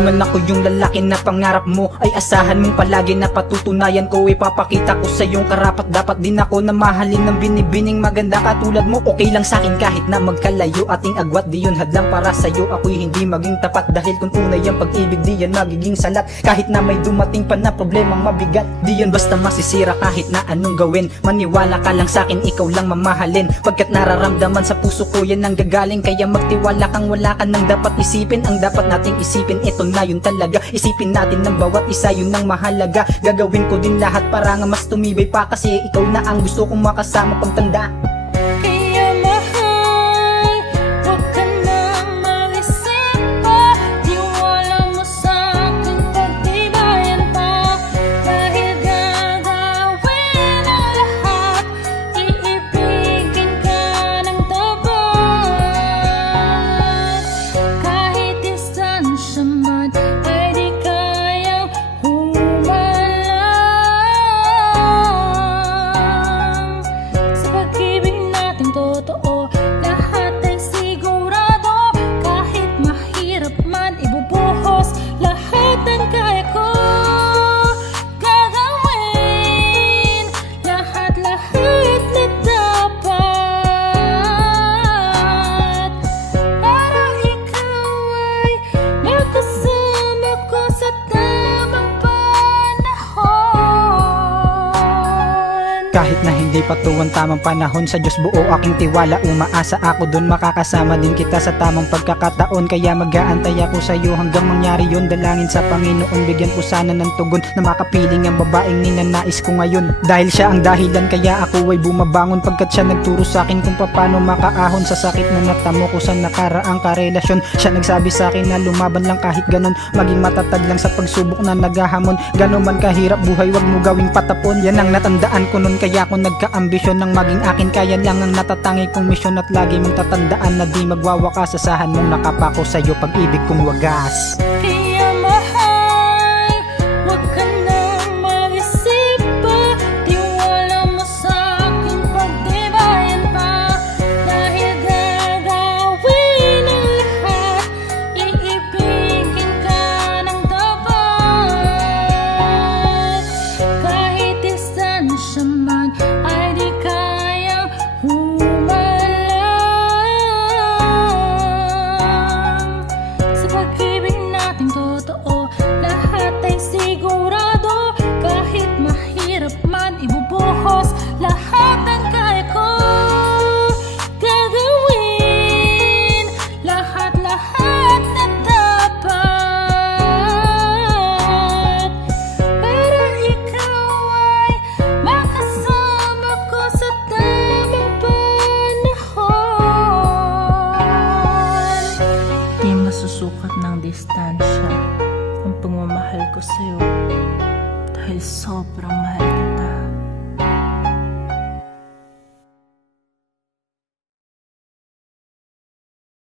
Di man ako yung lalaki na pangarap mo, ay asahan mong palagi na patutunayan ko. Ipapakita ko sa iyong karapat dapat din ako na mahalin ng binibining maganda katulad mo. Okay lang sa'kin kahit na magkalayo ating agwat, di yun hadlang para sa'yo. Ako'y hindi maging tapat dahil kung tunay ang pag-ibig, di yan magiging salat. Kahit na may dumating pa na problemang mabigat, di yun basta masisira kahit na anong gawin. Maniwala ka lang sa'kin, ikaw lang mamahalin, pagkat nararamdaman sa puso ko yan ang gagaling. Kaya magtiwala kang wala ka nang dapat isipin. Ang dapat nating isipin, ito na yun talaga. Isipin natin ng bawat isa, yun ang mahalaga. Gagawin ko din lahat para nga mas tumibay pa, kasi ikaw na ang gusto kong makasama pagtanda. Kahit na hindi pa to ang tamang panahon, sa Diyos buo aking tiwala, umaasa ako dun makakasama din kita sa tamang pagkakataon. Kaya mag-aantay ako sa iyo hanggang mangyari yun. Dalangin sa Panginoon, bigyan ko sana ng tugon na makapiling ang babaeng ninanais ko ngayon. Dahil siya ang dahilan kaya ako ay bumabangon, pagkat siya nagturo sa akin kung paano makaahon sa sakit na natamo ko sa nakaraang karelasyon. Siya nagsabi sa akin na lumaban lang kahit ganon, maging matatag lang sa pagsubok na naghahamon. Ganon man kahirap buhay, wag mo gawing patapon. Yan ang natandaan ko nun, kaya ako nagka-ambisyon ng maging akin. Kaya lang ang natatangi kong misyon, at lagi mong tatandaan na di magwawakas. Asahan mong nakapako sa'yo pag-ibig kong wagas. Kaya mahal, wag ka nang mag-isip pa, tiwala mo sa'kin, pagtibayan pa. Dahil gagawin ang lahat, iibigin ka ng tapat. Kahit distansya man ay di kayang humalang. Sa pag-ibig nating totoo, lahat ay sigurado. Kahit mahirap man, ibubuhos lahat ang kaya ko. Gagawin lahat-lahat na dapat para ikaw ay makasama ko sa tamang panahon. Di masusukat ng distansya ang pagmamahal ko sa'yo, dahil sobrang mahal